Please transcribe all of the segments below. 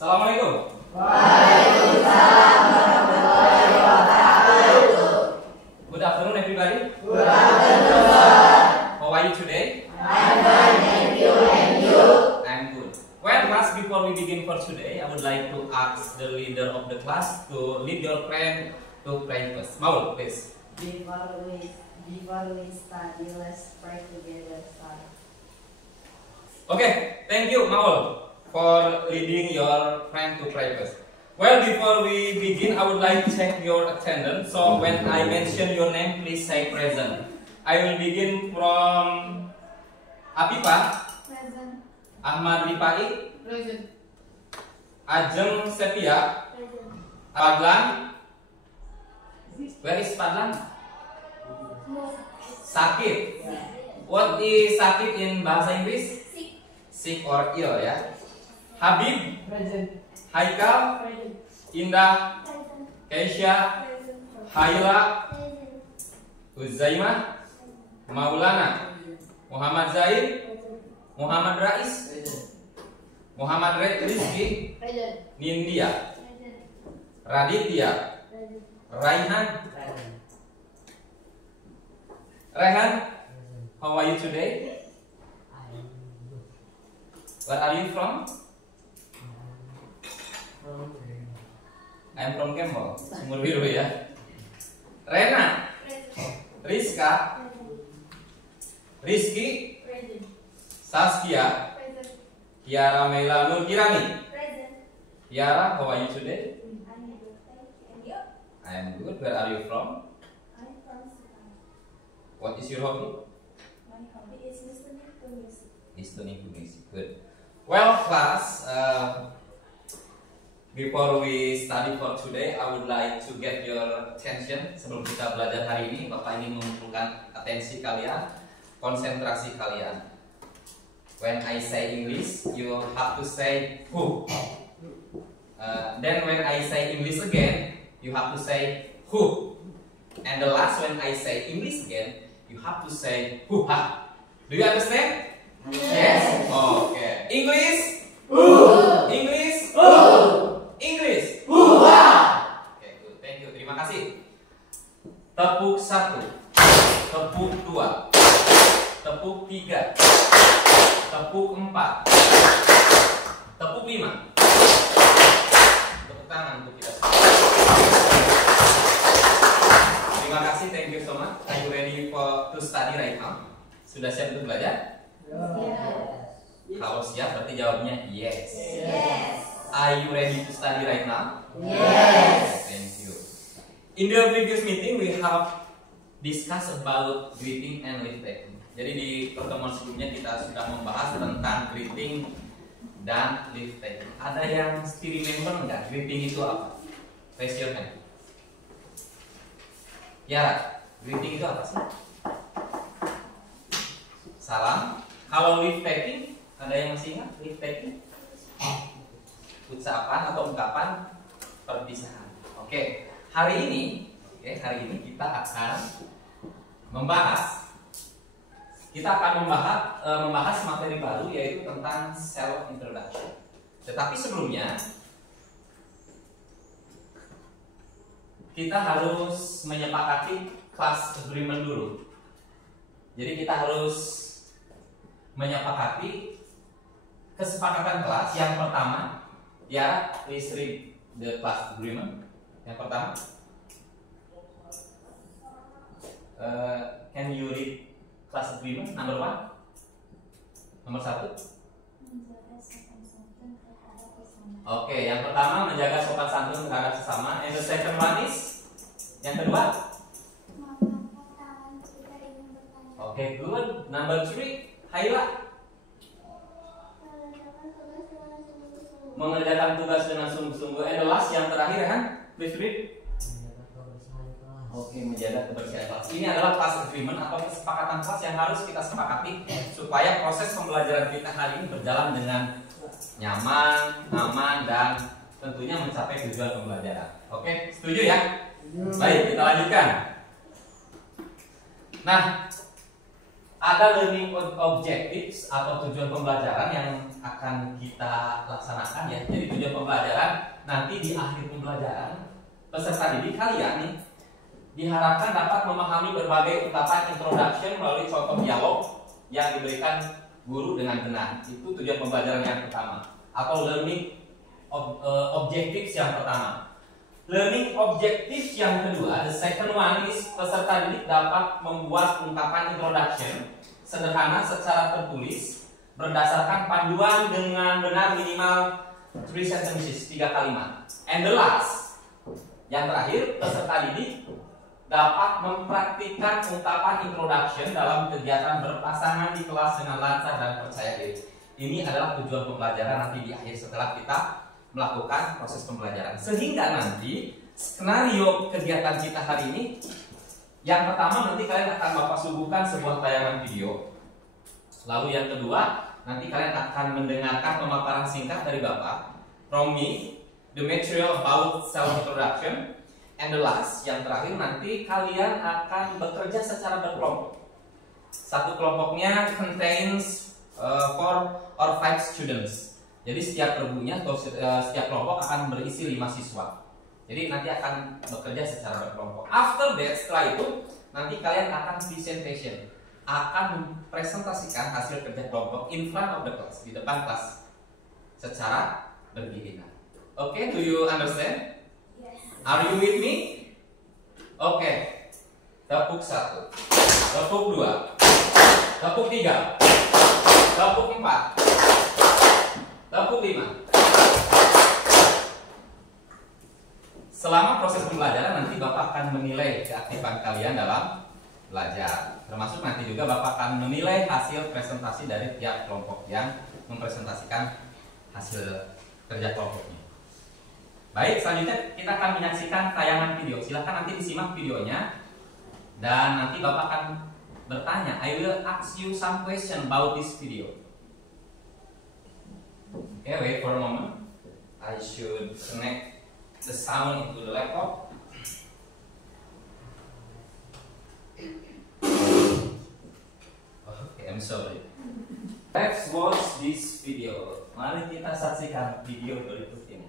Assalamualaikum. Waalaikumsalam warahmatullahi wabarakatuh. Good afternoon, everybody. Good afternoon. How are you today? I'm fine, thank you. And you? I'm good. Well, class, before we begin for today, I would like to ask the leader of the class to lead your friend to pray first. Maul, please. Before we study, let's pray together. Okay, thank you, Maul, for leading your friend to pray first. Well, before we begin, I would like to check your attendance. So when I mention your name, please say present. I will begin from Apipa, Present. Ahmad Ripai, Present. Ajeng Sepia, Padlan. Where is Padlan? Sakit. What is sakit in bahasa Inggris? Sick or ill, ya. Habib, Present. Haikal, Present. Indah, Keisha, Haila, Uzaimah, Maulana, Muhammad Zaid, Muhammad Rais, Muhammad Rizki, Present. Nindya, Raditya, Raihan. Rehan, how are you today? Where are you from? I'm from Kembang, Sumur Biru, ya. Rena, Rizka, Rizky, Saskia, Kiara Mela Nur Kirani. Kiara, how are you today? I am good. Where are you from? What is your hobby? Listening to music. Good. Well, class, before we study for today, I would like to get your attention. Sebelum kita belajar hari ini, Bapak ingin mengumpulkan atensi kalian, konsentrasi kalian. When I say English, you have to say who. Then when I say English again, you have to say who. And the last, when I say English again, you have to say who. Do you understand? Yes. Okay. English. Who. English. Who. English. Who. Okay, good. Thank you. Terima kasih. Tepuk 1, tepuk 2, tepuk 3, tepuk 4, tepuk 5. Tepuk tangan untuk kita semua. Terima kasih. Thank you so much. Are you ready to study right now? Sudah siap untuk belajar? Kalau siap berarti jawabnya yes. Yes. Are you ready to study right now? Yes. Thank you. In the previous meeting we have discussed about greeting and leave taking. Jadi di pertemuan sebelumnya kita sudah membahas tentang greeting dan leave taking. Ada yang still remember nggak greeting itu apa? Raise your hand. Ya, greeting itu apa sih? Salam. Kalau leave taking, ada yang masih ingat leave taking? Ucapan atau ungkapan perpisahan. Oke, hari ini kita akan membahas membahas materi baru, yaitu tentang self introduction. Tetapi sebelumnya kita harus menyepakati class agreement dulu. Jadi kita harus menyepakati kesepakatan kelas. Yang pertama, ya, please read the class agreement. Yang pertama, can you read class agreement number 1? Nomor 1. Oke, yang pertama menjaga sopan santun terhadap sesama. And the second one is, yang kedua? Oke, good. Number 3, Haila. Mengerjakan tugas dengan sungguh-sungguh. And the last, yang terakhir, kan? Please read. Oke, menjaga kebersihan kelas. Ini adalah class agreement atau kesepakatan kelas yang harus kita sepakati supaya proses pembelajaran kita hari ini berjalan dengan nyaman, aman, dan tentunya mencapai tujuan pembelajaran. Oke, setuju ya? Baik, kita lanjutkan. Nah, ada learning objectives atau tujuan pembelajaran yang akan kita laksanakan ya. Jadi tujuan pembelajaran nanti di akhir pembelajaran peserta didik kalian nih diharapkan dapat memahami berbagai ungkapan introduction melalui contoh dialog yang diberikan guru dengan benar. Itu tujuan pembelajaran yang pertama, atau learning objectives yang pertama. Learning objectives yang kedua, the second one is peserta didik dapat membuat ungkapan introduction sederhana secara tertulis berdasarkan panduan dengan benar minimal 3 sentences, 3 kalimat. And the last, yang terakhir, peserta didik dapat mempraktikkan ungkapan introduction dalam kegiatan berpasangan di kelas dengan lancar dan percaya diri. Ini adalah tujuan pembelajaran nanti di akhir setelah kita melakukan proses pembelajaran. Sehingga nanti skenario kegiatan kita hari ini, yang pertama nanti kalian akan Bapak suguhkan sebuah tayangan video. Lalu yang kedua, nanti kalian akan mendengarkan pemaparan singkat dari Bapak, from me, the material about self-introduction. And the last, yang terakhir nanti kalian akan bekerja secara berkelompok. Satu kelompoknya contains 4 or 5 students. Jadi setiap kelompoknya atau setiap kelompok akan berisi 5 siswa. Jadi nanti akan bekerja secara berkelompok. After that, setelah itu nanti kalian akan presentation, akan mempresentasikan hasil kerja kelompok in front of the class, di depan kelas, secara beriringan. Okay, do you understand? Are you with me? Oke. Tepuk 1, tepuk 2, tepuk 3, tepuk 4, tepuk 5. Selama proses pembelajaran nanti Bapak akan menilai keaktifan kalian dalam belajar. Termasuk nanti juga Bapak akan menilai hasil presentasi dari tiap kelompok yang mempresentasikan hasil kerja kelompoknya. Baik, selanjutnya kita akan menyaksikan tayangan video. Silahkan nanti disimak videonya. Dan nanti Bapak akan bertanya. I will ask you some question about this video. Okay, wait for a moment. I should connect the sound into the laptop. Okay, I'm sorry. Let's watch this video. Mari kita saksikan video berikut ini.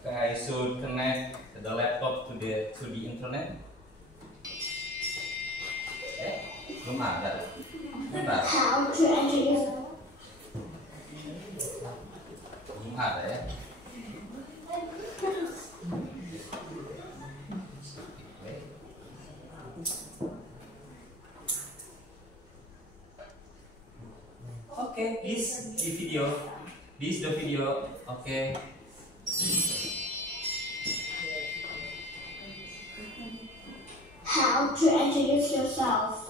Okay, I should connect the laptop to the internet. Belum ada. Bentar. How to introduce. Belum ada ya. Okay, this the video. This the video. Okay. How to introduce yourself.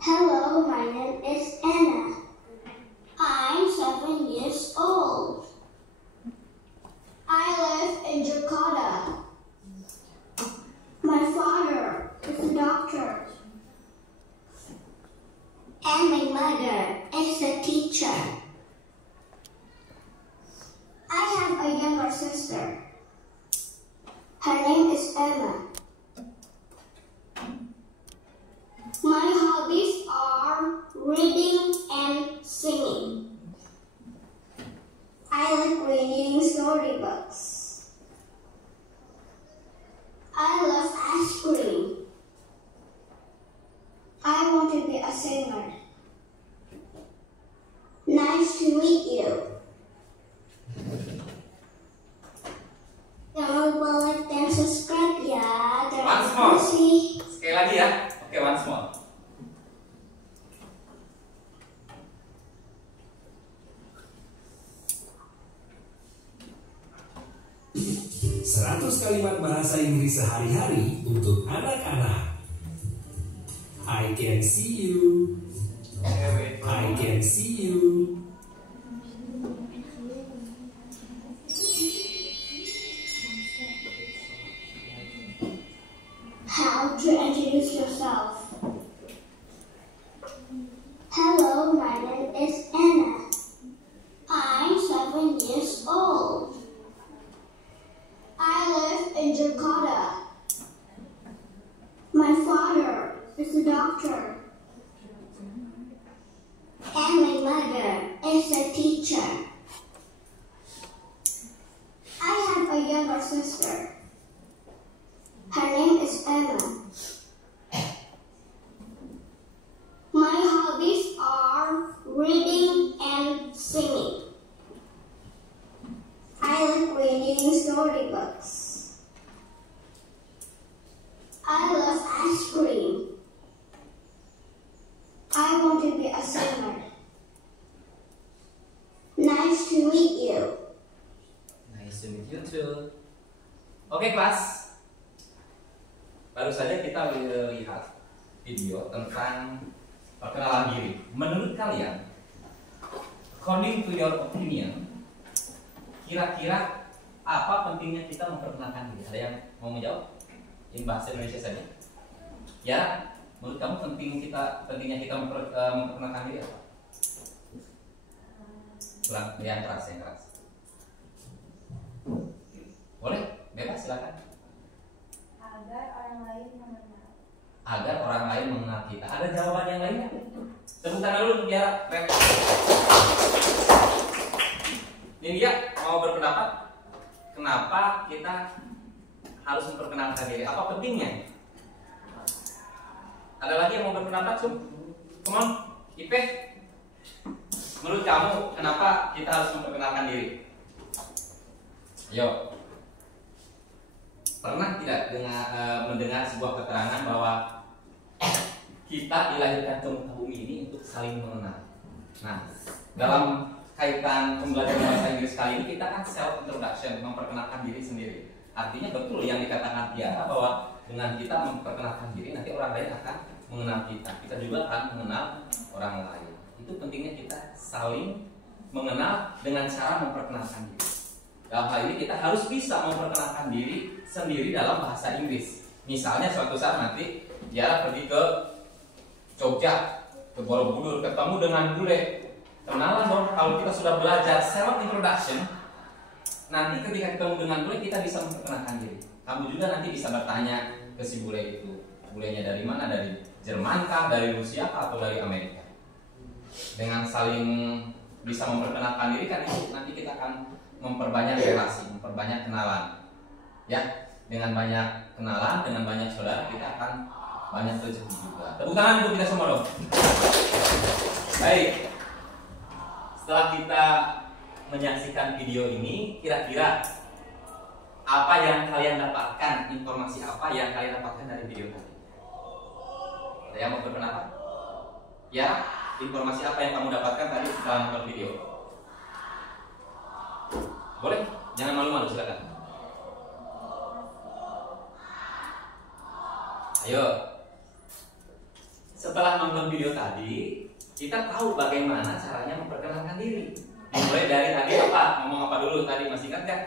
Hello, my name is Anna. I'm 7 years old. I live in Jakarta. My father is a doctor. And my mother is a teacher. I have a younger sister. Her name is Emma. My hobbies are reading and singing. I like reading storybooks. I love ice cream. I want to be a singer. Nice to meet you. Jangan lupa like dan subscribe ya. Terima kasih. Sekali lagi ya. Oke, once more. Seratus kalimat bahasa Inggris sehari-hari untuk anak-anak. I can see you. I can see you. How to introduce yourself. Hello, my name is Anna. I'm 7 years old. I live in Jakarta. My father is a doctor. to meet you. Nice to meet you too. Oke kelas, baru saja kita lihat video tentang perkenalan diri. Menurut kalian, according to your opinion, kira-kira apa pentingnya kita memperkenalkan diri? Ada yang mau menjawab? Ini bahasa Indonesia saja. Ya, menurut kamu pentingnya kita memperkenalkan diri apa? Kurang yang keras. Boleh, bebas silakan. Agar orang lain mengenal. Agar orang lain mengenal kita. Ada jawaban yang lainnya? Tepuk tangan dulu biar ini dia mau berpendapat kenapa kita harus memperkenalkan diri? Apa pentingnya? Ada lagi yang mau berpendapat? Come on, Ipe. Menurut kamu kenapa kita harus memperkenalkan diri? Ayo. Pernah tidak mendengar sebuah keterangan bahwa kita dilahirkan ke muka bumi ini untuk saling mengenal? Nah, dalam kaitan pembelajaran bahasa Inggris kali ini kita kan self introduction, memperkenalkan diri sendiri. Artinya betul yang dikatakan Tiara bahwa dengan kita memperkenalkan diri nanti orang lain akan mengenal kita. Kita juga akan mengenal orang lain. Itu pentingnya kita saling mengenal dengan cara memperkenalkan diri. Dalam hal ini kita harus bisa memperkenalkan diri sendiri dalam bahasa Inggris. Misalnya suatu saat nanti Tiara pergi ke Jogja, ke Borobudur, ketemu dengan bule. Kenalan dong, kalau kita sudah belajar self introduction, nanti ketika ketemu dengan bule kita bisa memperkenalkan diri. Kamu juga nanti bisa bertanya ke si bule itu, bulenya dari mana, dari Jerman kah, dari Rusia kah, atau dari Amerika. Dengan saling bisa memperkenalkan diri kan itu nanti kita akan memperbanyak relasi, memperbanyak kenalan. Ya, dengan banyak kenalan, dengan banyak saudara kita akan banyak rezeki juga. Tepuk tangan untuk kita semua dong. Baik. Setelah kita menyaksikan video ini, kira-kira apa yang kalian dapatkan, informasi apa yang kalian dapatkan dari video tadi? Ada yang mau berpendapat? Ya, informasi apa yang kamu dapatkan tadi setelah nonton video? Boleh, jangan malu-malu, silakan. Ayo. Setelah nonton video tadi, kita tahu bagaimana caranya memperkenalkan diri. Mulai dari tadi apa? Ngomong apa dulu tadi? Masih ingat kan?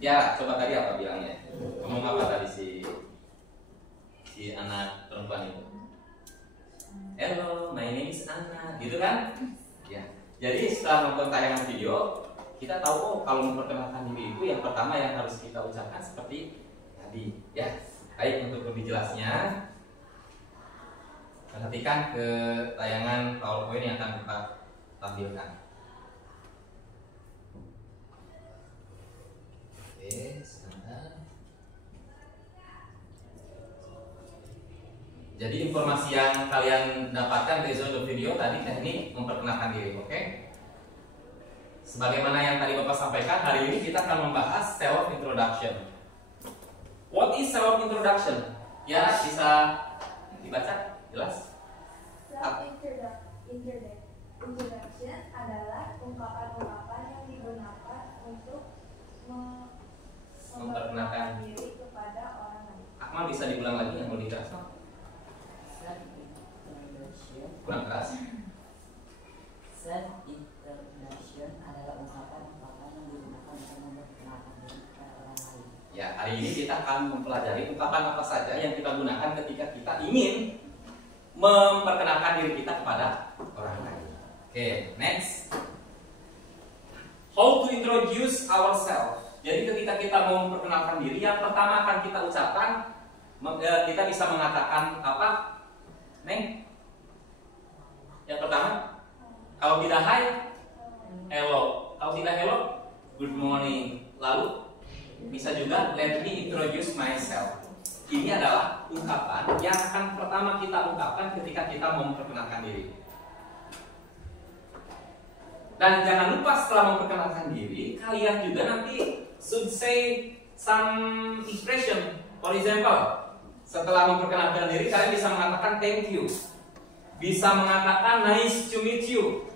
Ya, coba tadi apa bilangnya? Ngomong apa tadi si anak perempuan itu? Hello, my name is Anna, gitu kan? Ya. Jadi setelah nonton tayangan video, kita tahu oh kalau memperkenalkan diri itu yang pertama yang harus kita ucapkan seperti tadi. Ya, baik untuk lebih jelasnya. Perhatikan ke tayangan PowerPoint yang akan kita tampilkan. Oke, sebentar. Jadi informasi yang kalian dapatkan dari the video tadi teknik memperkenalkan diri, oke? Sebagaimana yang tadi Bapak sampaikan, hari ini kita akan membahas self introduction. What is self introduction? Ya, bisa dibaca? Jelas? Introduction adalah ungkapan-ungkapan yang digunakan untuk memperkenalkan diri kepada orang lain. Akmal bisa diulang lagi yang mau dikeras? Kurang keras. Self introduction adalah ungkapan-ungkapan yang digunakan untuk memperkenalkan diri kepada orang lain. Ya, hari ini kita akan mempelajari ungkapan apa saja yang kita gunakan ketika kita ingin memperkenalkan diri kita kepada orang lain. Oke, next. How to introduce ourselves. Jadi ketika kita mau memperkenalkan diri, yang pertama akan kita ucapkan, kita bisa mengatakan apa? Neng? Yang pertama, kalau tidak hi, hello. Kalau tidak hello, good morning. Lalu bisa juga let me introduce myself. Ini adalah ungkapan yang akan pertama kita ungkapkan ketika kita mau memperkenalkan diri. Dan jangan lupa setelah memperkenalkan diri, kalian juga nanti should say some expression. For example, setelah memperkenalkan diri, kalian bisa mengatakan thank you, bisa mengatakan nice to meet you,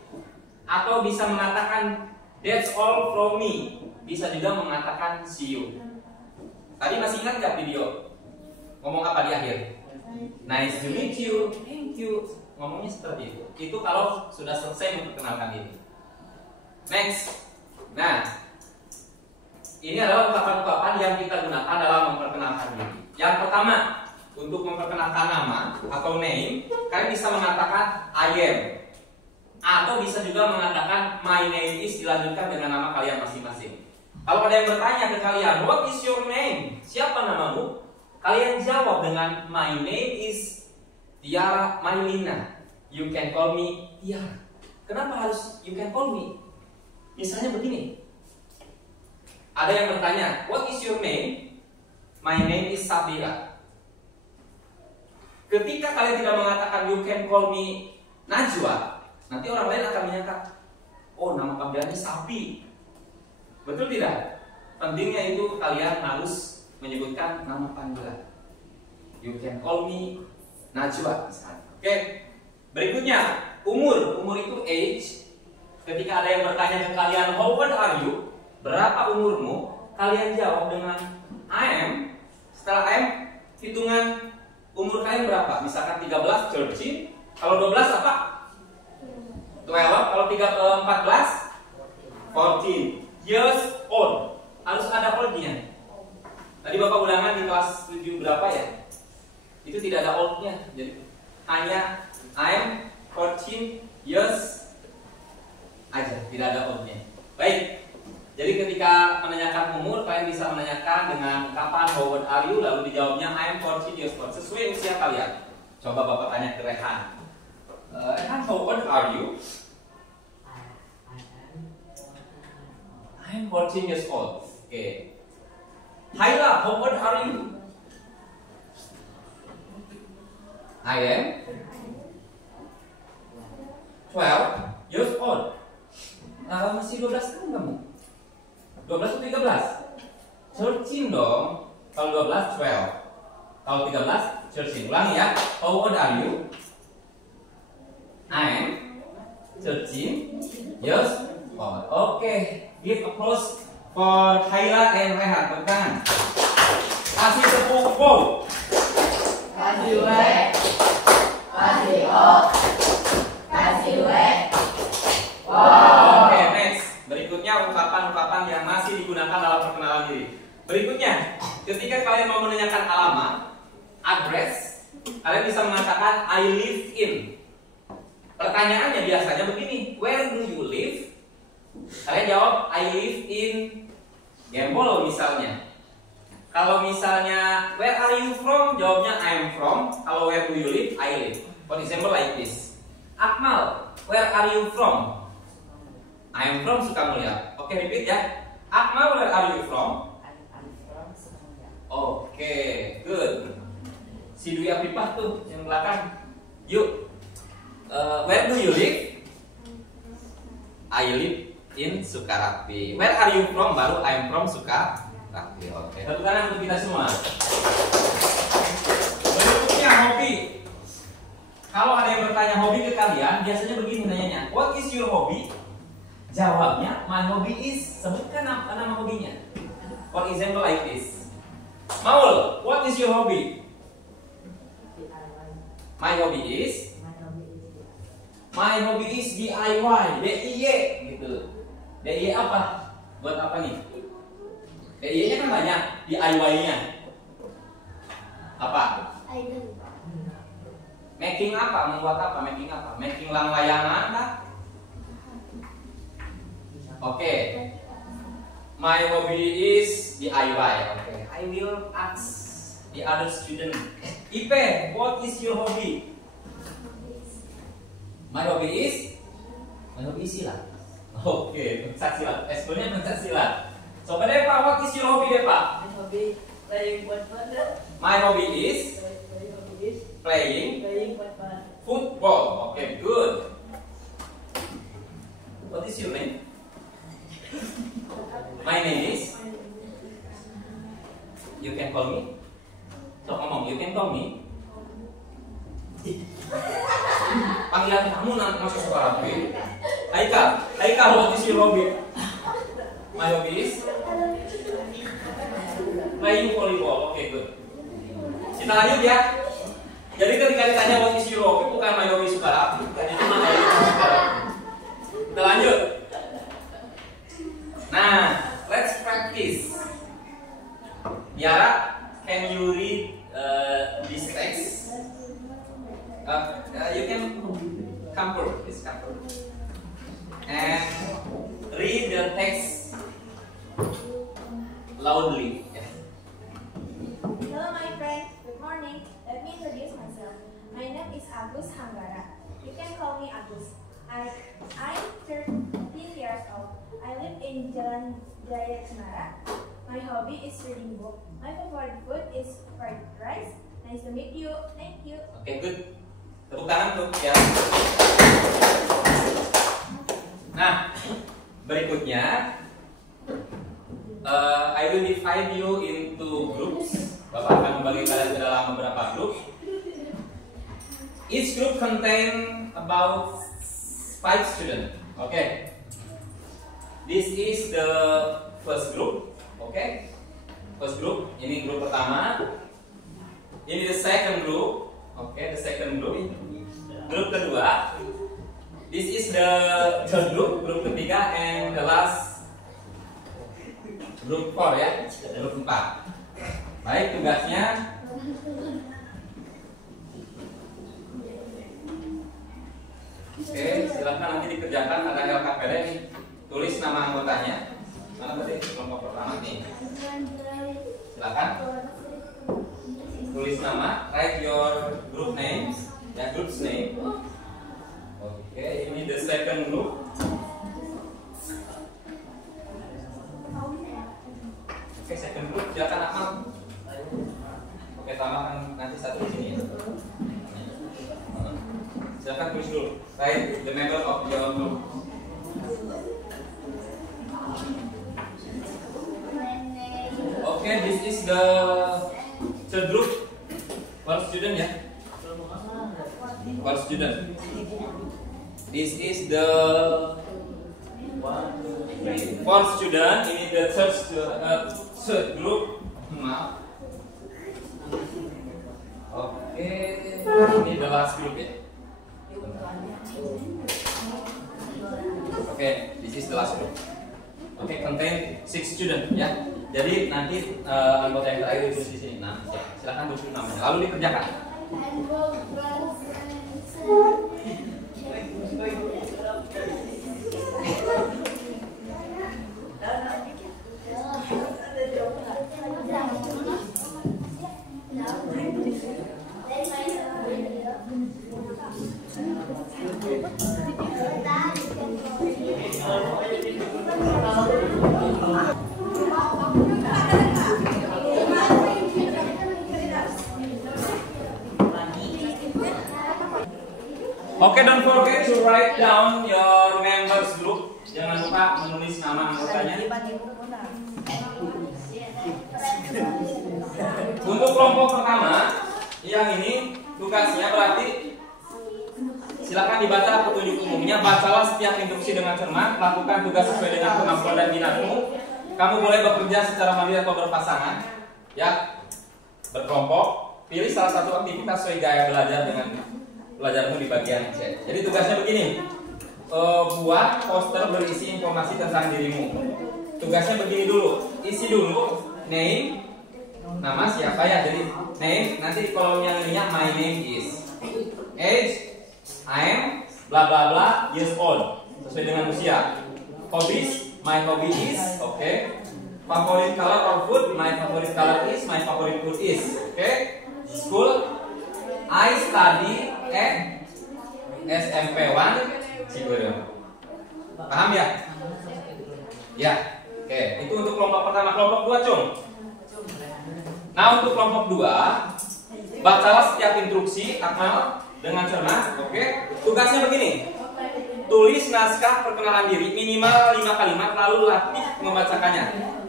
Atau bisa mengatakan that's all from me. Bisa juga mengatakan see you. Tadi masih ingat gak video? Ngomong apa di akhir? Nice to meet you, thank you. Ngomongnya seperti itu. Itu kalau sudah selesai memperkenalkan diri. Next. Nah, ini adalah ungkapan-ungkapan yang kita gunakan dalam memperkenalkan diri. Yang pertama, untuk memperkenalkan nama atau name, kalian bisa mengatakan I am. Atau bisa juga mengatakan my name is, dilanjutkan dengan nama kalian masing-masing. Kalau ada yang bertanya ke kalian, what is your name? Siapa namamu? Kalian jawab dengan my name is Tiara Mailina. You can call me Tiara. Kenapa harus you can call me? Misalnya begini. Ada yang bertanya, what is your name? My name is Sabira. Ketika kalian tidak mengatakan you can call me Najwa, nanti orang lain akan menyangka, oh nama panggilannya Sapi. Betul tidak? Pentingnya itu kalian harus menyebutkan nama panggilan. You can call me Najwa misalnya. Oke. Berikutnya, umur. Umur itu age. Ketika ada yang bertanya ke kalian, how old are you? Berapa umurmu? Kalian jawab dengan I am. Setelah I am, hitungan umur kalian berapa? Misalkan 13, 13. Kalau 12 apa? 12. Kalau 14, 14 years old. Harus ada old-nya. Tadi Bapak ulangan di kelas 7 berapa ya? Itu tidak ada old-nya. Jadi hanya I'm 14 years aja, tidak ada old-nya. Baik. Jadi ketika menanyakan umur, kalian bisa menanyakan dengan ungkapan how old are you, lalu dijawabnya I'm 14 years old, sesuai usia kalian. Coba Bapak tanya ke Rehan. Rehan, how old are you? I'm 14 years old. Oke. Haila, how old are you? I am 12 years old. Masih 12 tahun kamu? 12 atau 13? 13 dong. Kalau 12, 12. Kalau 13, 13. Ulangi ya. How old are you? I am 13 years old. Oke. Give applause for Haila and Rehan. Tepuk tangan. Kasih tepuk bow. Kasih we, kasih o, kasih we. Oke, next. Berikutnya ungkapan-ungkapan yang masih digunakan dalam perkenalan diri. Berikutnya, ketika kalian mau menanyakan alamat, address, kalian bisa mengatakan I live in. Pertanyaannya biasanya begini, where do you live? Kalian jawab I live in Gembolo misalnya. Kalau misalnya where are you from? Jawabnya I am from. Kalau where do you live? I live. For example like this. Akmal, where are you from? I am from Sukamulya. Oke, repeat ya. Akmal, where are you from? I'm from Sukamulya. Oke, good. Si Dwi Apipah tuh yang belakang. Yuk. Where do you live? I live in Sukarapi. Where are you from? Baru I am from Sukarapi. Oke. Tepuk tangan untuk kita semua. Berikutnya hobi. Kalau ada yang bertanya hobi ke kalian, biasanya begini nanyanya. What is your hobby? Jawabnya, my hobby is. Sebutkan nama hobinya. For example like this. Maul, what is your hobby? My hobby is. My hobby is DIY. DIY gitu. DIY apa? Buat apa nih? DIY-nya kan banyak. DIY-nya apa? Idol. Making apa? Membuat apa? Making apa? Making layangan kah? Oke. My hobby is DIY. Oke. I will ask the other student. Ipe, what is your hobby? My hobby is silat. Oke, pencak silat. S-nya pencak silat. Coba Depa, what is your hobby Depa? My hobby playing football. My hobby is playing football. Okay, good. What is your name? My name is. You can call me. So ngomong, you can call me. Panggilan kamu nanti masuk Sukarapi. Haikal, what is your hobby? My hobby is playing volleyball. Oke, good. Kita lanjut ya. Jadi ketika ditanya what is your hobby, bukan my hobby suka apa, jadi cuma my hobby suka. Kita lanjut. Nah, let's practice. Yara, can you read this text? You can come forward, please come forward. And read the text loudly. Yeah. Hello my friend, good morning. Let me introduce myself. My name is Agus Hanggara. You can call me Agus. I'm 13 years old. I live in Jalan Jaya Cenara. My hobby is reading book. My favorite food is fried rice. Nice to meet you. Thank you. Okay, good. Tepuk tangan tuh ya. Nah, berikutnya I will divide you into groups. Bapak akan membagi kalian ke dalam beberapa grup. Each group contain about 5 students. Okay. This is the first group. Okay. First group. Ini grup pertama. Ini the second group. Okay, the second group. Grup kedua. This is the third group, grup ketiga, and the last grup 4 ya, grup 4. Baik, tugasnya oke, silahkan nanti dikerjakan, ada LKPD nih. Tulis nama anggotanya. Mana tadi kelompok pertama nih? Silakan. Tulis nama, write your group names, ya group's name. Oke, ini the second group. Oke, second group, silakan Akmal. Oke, tambahkan nanti satu di sini ya. Silakan tulis dulu. Write the member of your group. Oke, this is the third group. One student ya. One student. This is the fourth student. Ini the third group. Maaf. Oke, ini the last group ya. Oke, this is the last group. Oke, contain 6 student ya. Jadi nanti anggota yang terakhir ditulis di sini. Nah, silakan tulis namanya. Lalu dikerjakan. Oke, don't forget to write down your members group. Jangan lupa menulis nama anggotanya. Untuk kelompok pertama, yang ini tugasnya berarti silakan dibaca petunjuk umumnya. Bacalah setiap instruksi dengan cermat. Lakukan tugas sesuai dengan kemampuan dan minatmu. Kamu boleh bekerja secara mandiri atau berpasangan, ya, berkelompok. Pilih salah satu aktivitas sesuai gaya belajar dengan belajarmu di bagian C. Jadi tugasnya begini, buat poster berisi informasi tentang dirimu. Tugasnya begini dulu, isi dulu name, nama siapa ya. Jadi name, nanti di kolom yang ininya my name is, age, I am, bla bla bla, years old, sesuai dengan usia. Hobbies, my hobby is, oke. Favorite color or food, my favorite color is, my favorite food is, oke. School, I study at SMP 1 Cibaduyut. Paham ya? Ya. Oke, itu untuk kelompok pertama. Kelompok 2, Cung. Nah, untuk kelompok 2, bacalah setiap instruksi Akmal dengan cermat. Oke. Tugasnya begini. Tulis naskah perkenalan diri minimal 5 kalimat lalu latih membacakannya.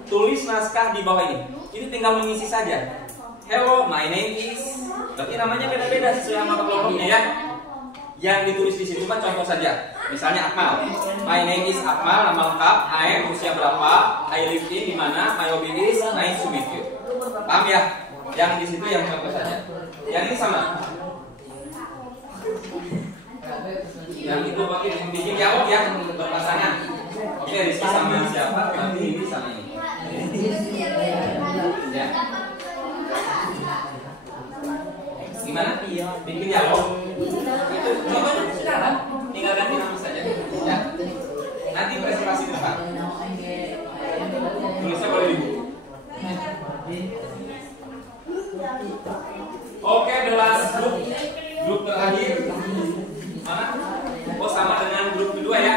Tulis naskah di bawah ini. Ini tinggal mengisi saja. Hello, my name is. Berarti namanya beda-beda sesuai sama kelompoknya ya. yang ditulis di situ kan contoh saja. Misalnya Akmal. My name is Akmal, nama lengkap. I usia berapa? I live in di mana? My hobby is nice to meet you. Paham ya? Yang di situ yang contoh saja. Yang ini sama. Yang itu bikin jawab yang berpasangan. Oke, Rizky sama siapa? Nanti ini sama ini. Ya. Gimana? Bikin jawab. Itu jawabannya sudah ada. Tinggal ganti nama saja. Ya. Nanti presentasi depan. Tulisnya boleh di buku. Oke, the last grup terakhir. Mana? Oh, sama dengan grup kedua ya.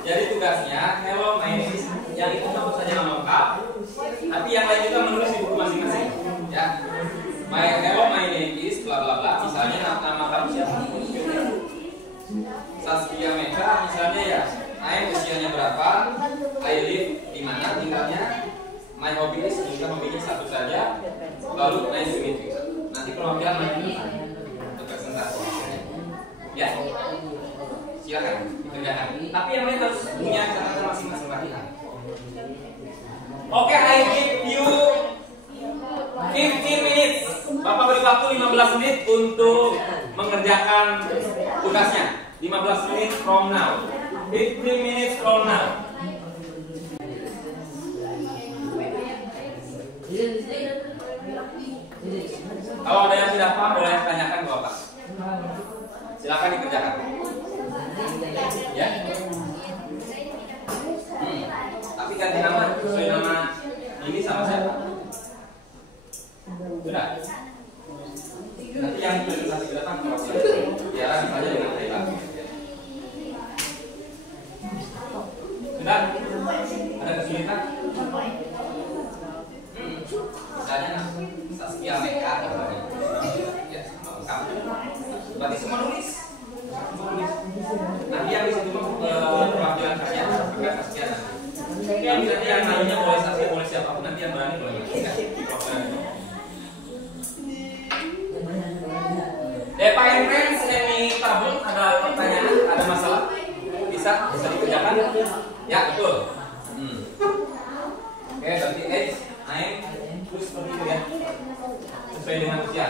Jadi tugasnya, hello my name is, yang itu tentu saja nama lengkap. Tapi yang lain juga menulis di buku masing-masing. Ya. Hello my name is bla bla bla. Misalnya nama kamu siapa? Saskia Meka. Misalnya ya, I usianya berapa? I live di mana tinggalnya? My hobby is, kita hobinya satu saja. Lalu nice to meet you. Nanti perwakilan lagi untuk presentasi. Ya, silakan dikerjakan. Tapi yang lain harus punya catatan masing-masing latihan. Oke, I give you 15 minutes. Bapak beri waktu 15 menit untuk mengerjakan tugasnya. 15 menit from now. 15 minutes from now. Kalau ada yang tidak paham boleh tanyakan ke Bapak. Silakan dikerjakan. Ya. Tapi ganti nama sesuai nama ini sama siapa? Sudah. Nanti yang presentasi ke depan kalau ya misalnya dengan Thailand. Sudah. Ada kesulitan? Misalnya Saskia Meka ya, kamu. Berarti semua nulis. Nanti yang di situ perwakilan kerja akan Saskia nanti. Nanti yang namanya boleh Saskia, boleh siapapun, nanti yang berani boleh. Depa and friends, ini tabung ada pertanyaan, ada masalah? Bisa dikerjakan? Ya betul. Oke, berarti age, name, terus seperti itu ya. Sesuai dengan usia.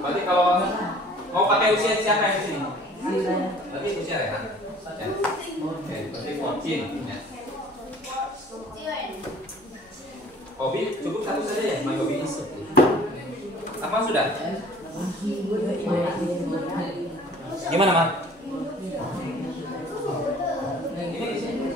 Berarti kalau mau pakai usia siapa yang di sini? Berarti usia ya. Oke, berarti 14 ya. Hobi cukup satu saja ya, my hobby is. Apa sudah? Gimana, Mar? Ini di sini.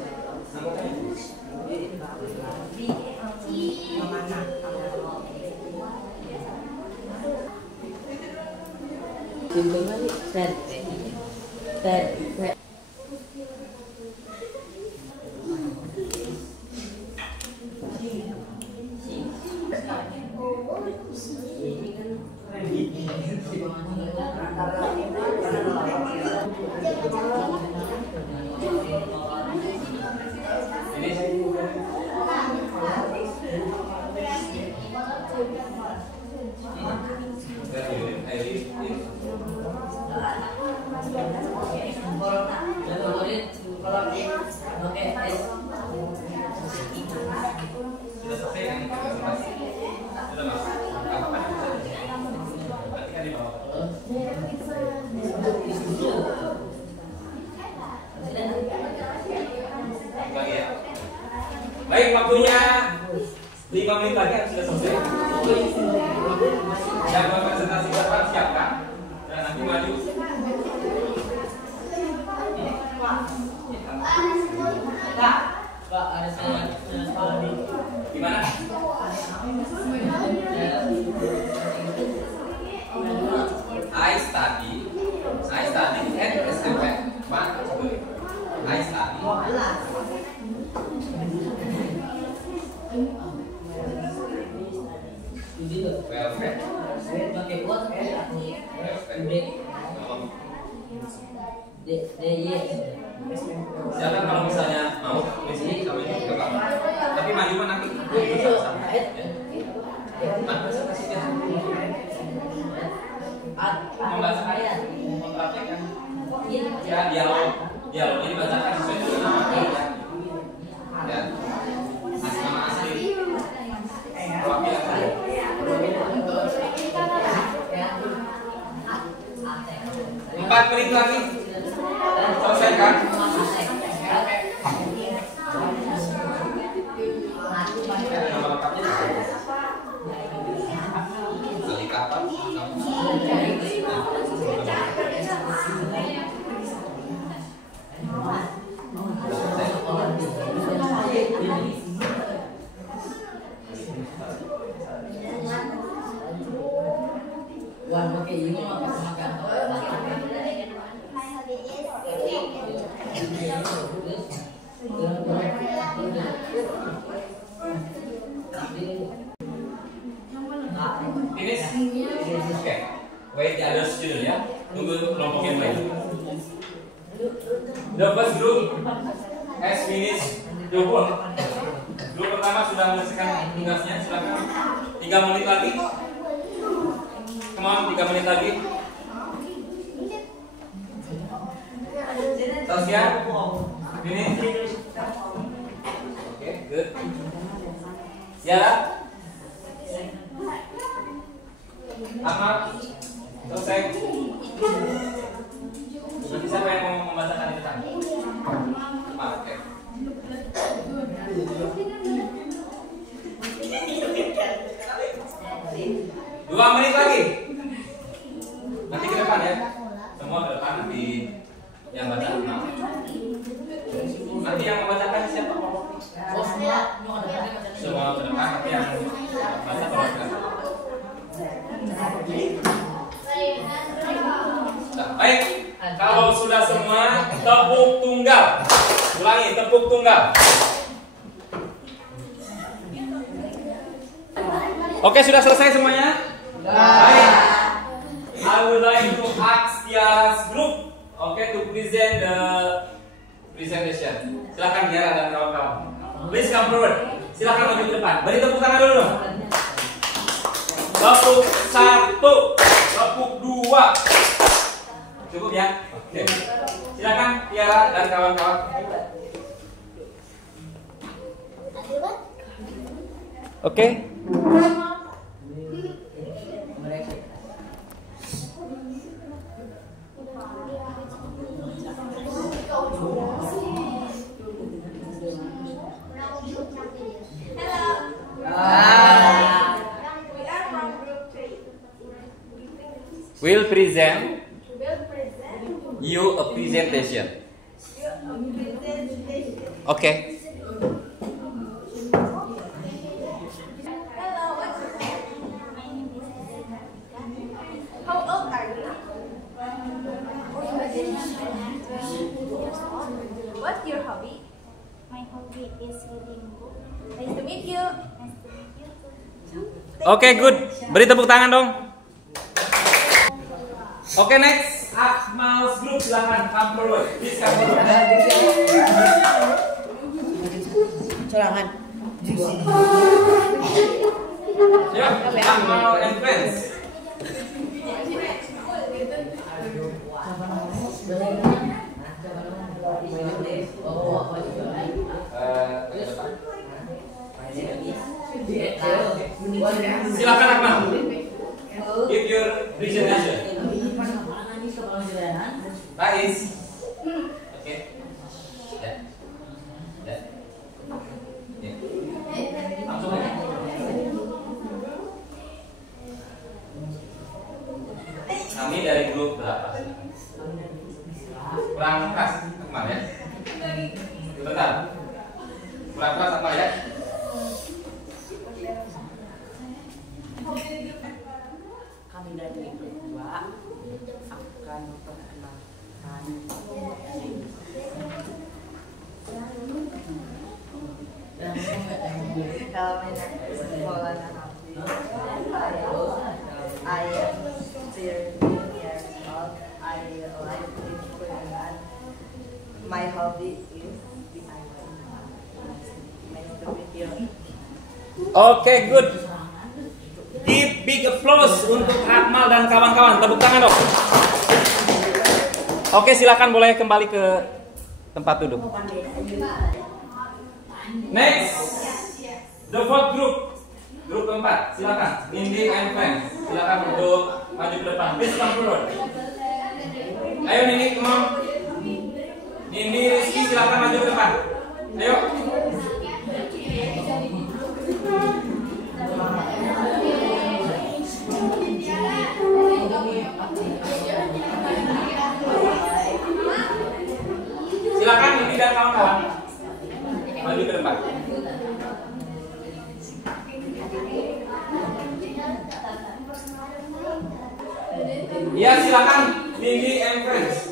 Baik, waktunya 5 menit lagi sudah selesai. Yang presentasi depan siapkan dan nanti maju. Pak, ada saya sekolah di Gimana? I study at SMP. I study. Welfare. pakai buat Silakan kalau misalnya mau di sini sama ini juga Pak. Tapi maju kan nanti sama-sama. Mana presentasinya? Membaca ayat, mempraktekkan. Finish? Okay. Wait the other student ya. Tunggu kelompok yang lain. The first group has finished the work. Grup pertama sudah menyelesaikan tugasnya. Silakan. 3 menit lagi. Come on, 3 menit lagi. Tasya, finish. Okay, good. Siara. Ahmad, selesai. Nanti siapa yang mau membacakan itu kan? Oke. 2 menit lagi. Nanti ke depan ya. Semua ke depan nanti yang baca. Nanti yang membacakan siapa? Semua ke depan nanti yang baca keluarga. Nah, baik, kalau sudah semua tepuk tunggal. Ulangi, tepuk tunggal. Oke, sudah selesai semuanya? Baik. I would like to ask Tiara's group, to present the presentation. Silakan Tiara dan kawan-kawan. Please come forward. Silakan maju ke depan. Beri tepuk tangan dulu dong. Tepuk 1, tepuk 2. Cukup ya? Oke. Silakan Tiara dan kawan-kawan. Oke. Will present you a presentation. Okay. Hello, what's your name? My name is Jessica. How old are you? What's your hobby? My hobby is reading book. Nice to meet you. Nice to meet you too. Oke, good. Beri tepuk tangan dong. Oke, next. Akmal's group, silakan come forward. Please come forward. Sorangan. Ya, Akmal and friends. Silakan Akmal. Give your presentation. Rais. Oke. Ya. Ya. Ya. Langsung aja. Kami dari grup berapa? Kurang keras Akmal ya. Bentar. Kurang keras Akmal ya. Kami dari grup 2 akan memperkenalkan I am 13 years old. I like to learn. My hobby is design. Nice to meet you. Oke, good. Give big applause untuk Akmal dan kawan-kawan. Tepuk tangan dong. Oke, silakan boleh kembali ke tempat duduk. Next, the fourth group, grup keempat. Silakan, Nindi and friends. Silakan untuk maju ke depan. Please come forward. Ayo Nindi, come on. Nindi, Rizky, silakan maju ke depan. Ayo. Silakan Nindi dan kawan-kawan maju ke depan. Ya, silakan Nindi and friends.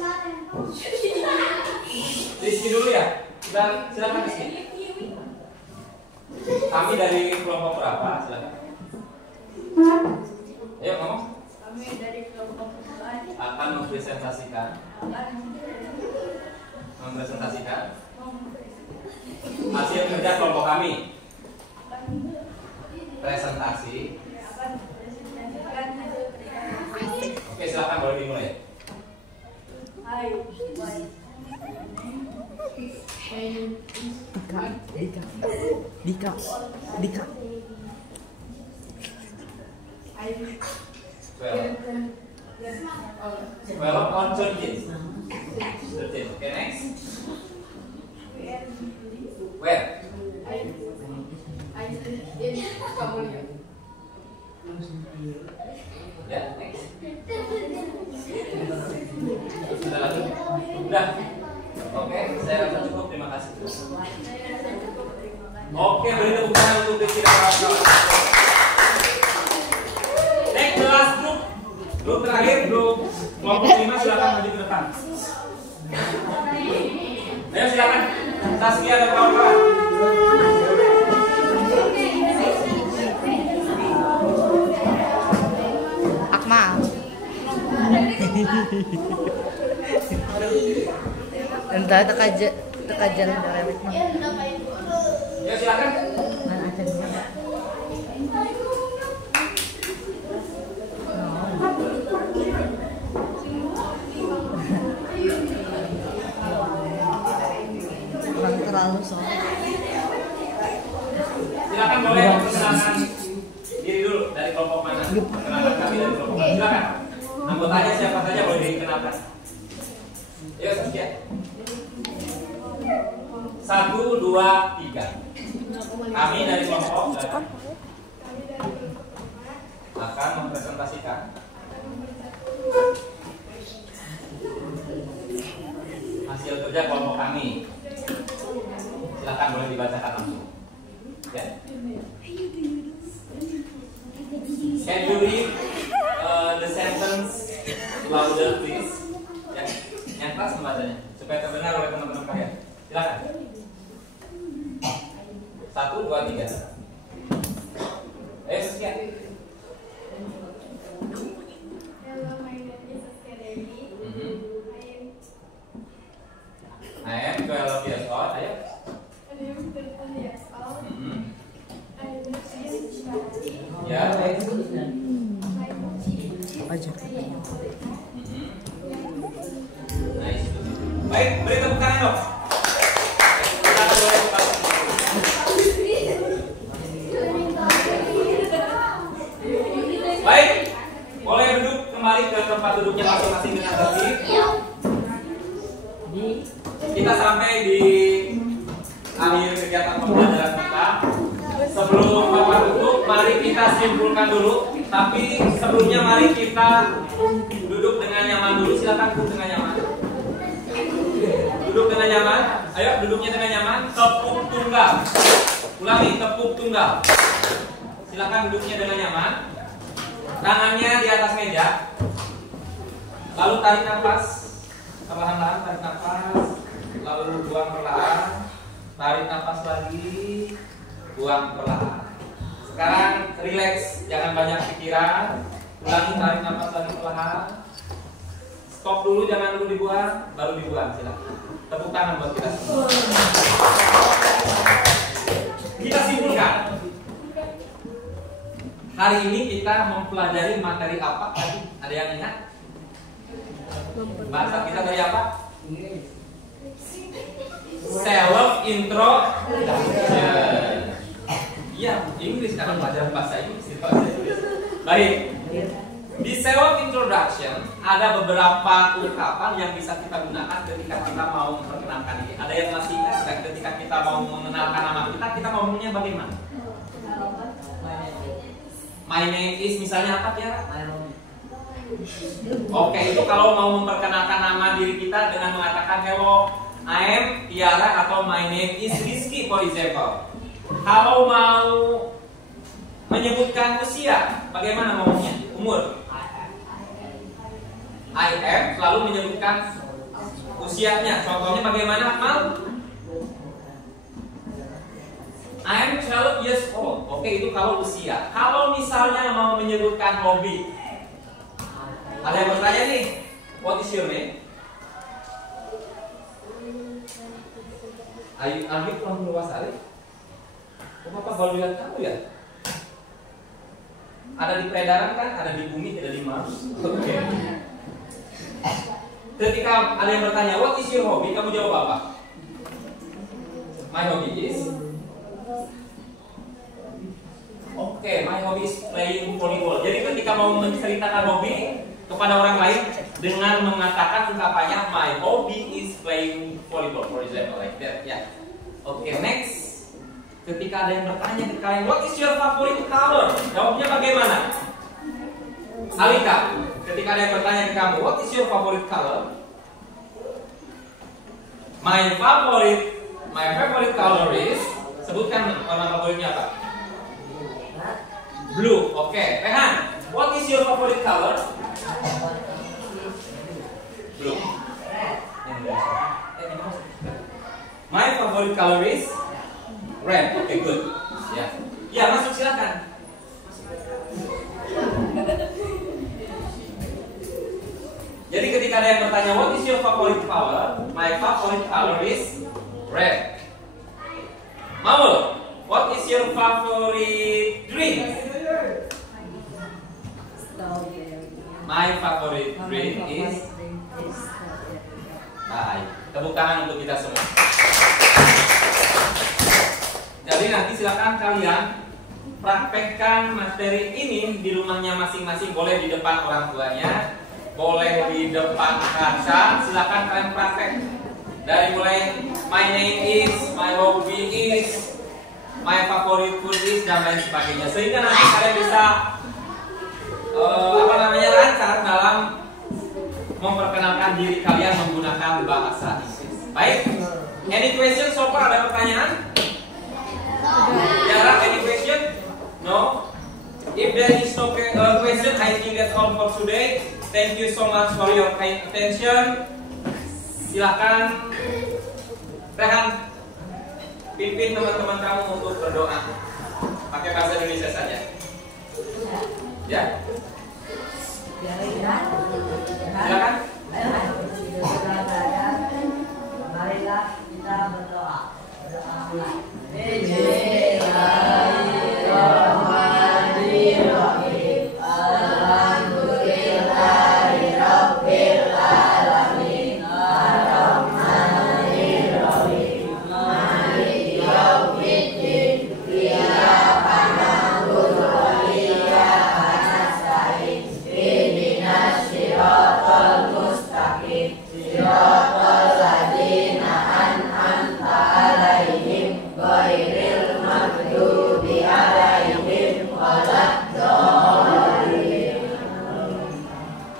Rizky dulu ya. Silakan Rizky. Kami dari kelompok berapa? Silakan. Ayo ngomong. Kami dari kelompok Akan mempresentasikan hasil kerja kelompok kami. Presentasi. Oke, silakan boleh dimulai. Hai. Dika. Well, on 13. Okay, next. Where? Ya, next. Sudah lanjut? Sudah. Oke, saya rasa cukup. Terima kasih. Oke, beri tepuk tangan untuk Rizky dan kawan-kawan. Next, the last group. Grup terakhir, grup kelompok 5, silakan maju ke depan. Ayo silakan, Saskia dan kawan-kawan. Akmal. Entah tekajan dari mah. Ya silakan. Mana ada dua. Orang terlalu soal. Silakan boleh memperkenalkan diri dulu dari kelompok mana? Perkenalkan kami dari kelompok mana? Silakan. Anggotanya siapa saja boleh dikenalkan. Ayo Saskia. 1, 2, 3. Kami dari kelompok akan mempresentasikan hasil kerja kelompok kami. Silakan boleh dibacakan langsung. Ya. Can you read the sentence louder please? Ya. Yang keras membacanya supaya terdengar oleh teman-teman kalian. Silakan. 1, 2, 3. Ayo Saskia. Hello, my name is Saskia Dewi. I am 12 years old. Ayo. I am 13 years old. I live in Chipati. Ya, baik. Aja. Nice. Baik, beri tepuk tangan dong. Silakan boleh Pak. Baik, boleh duduk kembali ke tempat duduknya masing-masing dengan tertib. Kita sampai di akhir kegiatan pembelajaran kita. Sebelum Bapak tutup, mari kita simpulkan dulu. Tapi sebelumnya mari kita duduk dengan nyaman dulu. Silakan duduk dengan nyaman. Duduk dengan nyaman. Ayo duduknya dengan nyaman. Tepuk tunggal. Ulangi, tepuk tunggal. Silakan duduknya dengan nyaman. Tangannya di atas meja. Lalu tarik nafas. Perlahan-lahan tarik nafas. Lalu buang perlahan. Tarik nafas lagi. Buang perlahan. Sekarang relax, jangan banyak pikiran. Ulangi, tarik nafas lagi perlahan. Stop dulu, jangan dulu dibuang, baru dibuang. Silakan. Tepuk tangan buat kita semua. Kita simpulkan. Hari ini kita mempelajari materi apa tadi? Ada yang ingat? Bahasa kita dari apa? Self introduction. Iya, Inggris karena pelajaran bahasa Inggris. Baik. Di self introduction ada beberapa ungkapan yang bisa kita gunakan ketika kita mau memperkenalkan diri. Ada yang masih ingat ketika kita mau mengenalkan nama kita ngomongnya bagaimana? My name is misalnya apa Tiara? Oke, itu kalau mau memperkenalkan nama diri kita dengan mengatakan hello, I am Tiara atau my name is Rizky for example. Kalau mau menyebutkan usia, bagaimana ngomongnya? Umur. I am selalu menyebutkan Usianya, contohnya bagaimana, Akmal? I am 12 years old. Oke, itu kalau usia. Kalau misalnya mau menyebutkan hobi, ada yang bertanya nih, what is your name? Are you from Purwasari? Oh, Bapak baru lihat kamu ya? Ada di peredaran kan? Ada di bumi, tidak di Mars. Oke. Ketika ada yang bertanya, what is your hobby? Kamu jawab apa? My hobby is my hobby is playing volleyball. Jadi ketika mau menceritakan hobi kepada orang lain dengan mengatakan ungkapannya my hobby is playing volleyball, for example, like that. Ya. Next. Ketika ada yang bertanya ke kalian, what is your favorite color? Jawabnya bagaimana? Alika, ketika ada yang bertanya ke kamu, what is your favorite color? My favorite color is, sebutkan warna favoritnya apa? Blue. Oke. Rehan, what is your favorite color? Blue. My favorite color is red. Oke, good. Ya, masuk silakan. Jadi ketika ada yang bertanya, what is your favorite color? My favorite color is red. Maul, what is your favorite drink? My favorite drink is baik. Tepuk tangan untuk kita semua. Jadi nanti silakan kalian praktekkan materi ini di rumahnya masing-masing. Boleh di depan orang tuanya, boleh di depan kaca. Silakan kalian praktek. Dari mulai my name is, my hobby is, my favorite food is, dan lain sebagainya. Sehingga nanti kalian bisa lancar dalam memperkenalkan diri kalian menggunakan bahasa Inggris. Baik. Any question so far? Ada pertanyaan? Yara, any question? No? If there is no question, I think that's all for today. Thank you so much for your kind attention. Silakan Rehan pimpin teman-teman kamu untuk berdoa. Pakai bahasa Indonesia saja. Ya. Silakan. Marilah kita berdoa.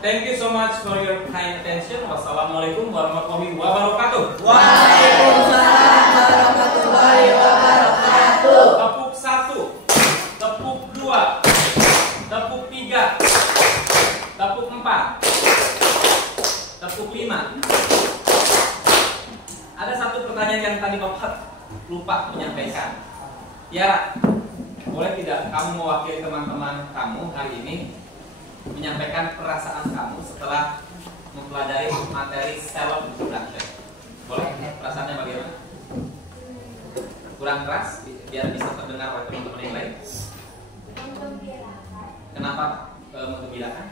Thank you so much for your kind attention. Wassalamualaikum warahmatullahi wabarakatuh. Waalaikumsalam warahmatullahi wabarakatuh. Tepuk 1, tepuk 2, tepuk 3, tepuk 4, tepuk 5. Ada satu pertanyaan yang tadi Bapak lupa menyampaikan. Ya, boleh tidak kamu mewakili teman-teman kamu hari ini menyampaikan perasaan kamu setelah mempelajari materi self introduction? Boleh? Perasaannya bagaimana? Kurang keras biar bisa terdengar oleh teman-teman yang lain. Kenapa menggembirakan?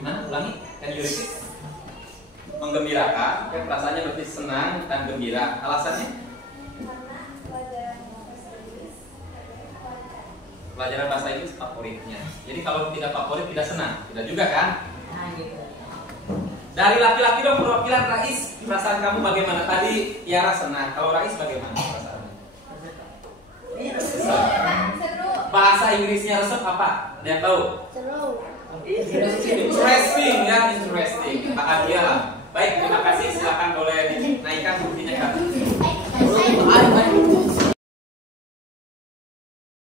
Gimana? Ulangi? Can you repeat? Menggembirakan, ya, perasaannya berarti senang dan gembira. Alasannya? Pelajaran bahasa Inggris favoritnya. Jadi kalau tidak favorit tidak senang, tidak juga kan? Nah, gitu. Dari laki-laki dong perwakilan Rais, perasaan kamu bagaimana? Tadi Yara senang, kalau Rais bagaimana perasaannya? Seru. Bahasa Inggrisnya resep apa? Ada yang tahu? Seru. Interesting ya, interesting. Bahagia lah. Baik, terima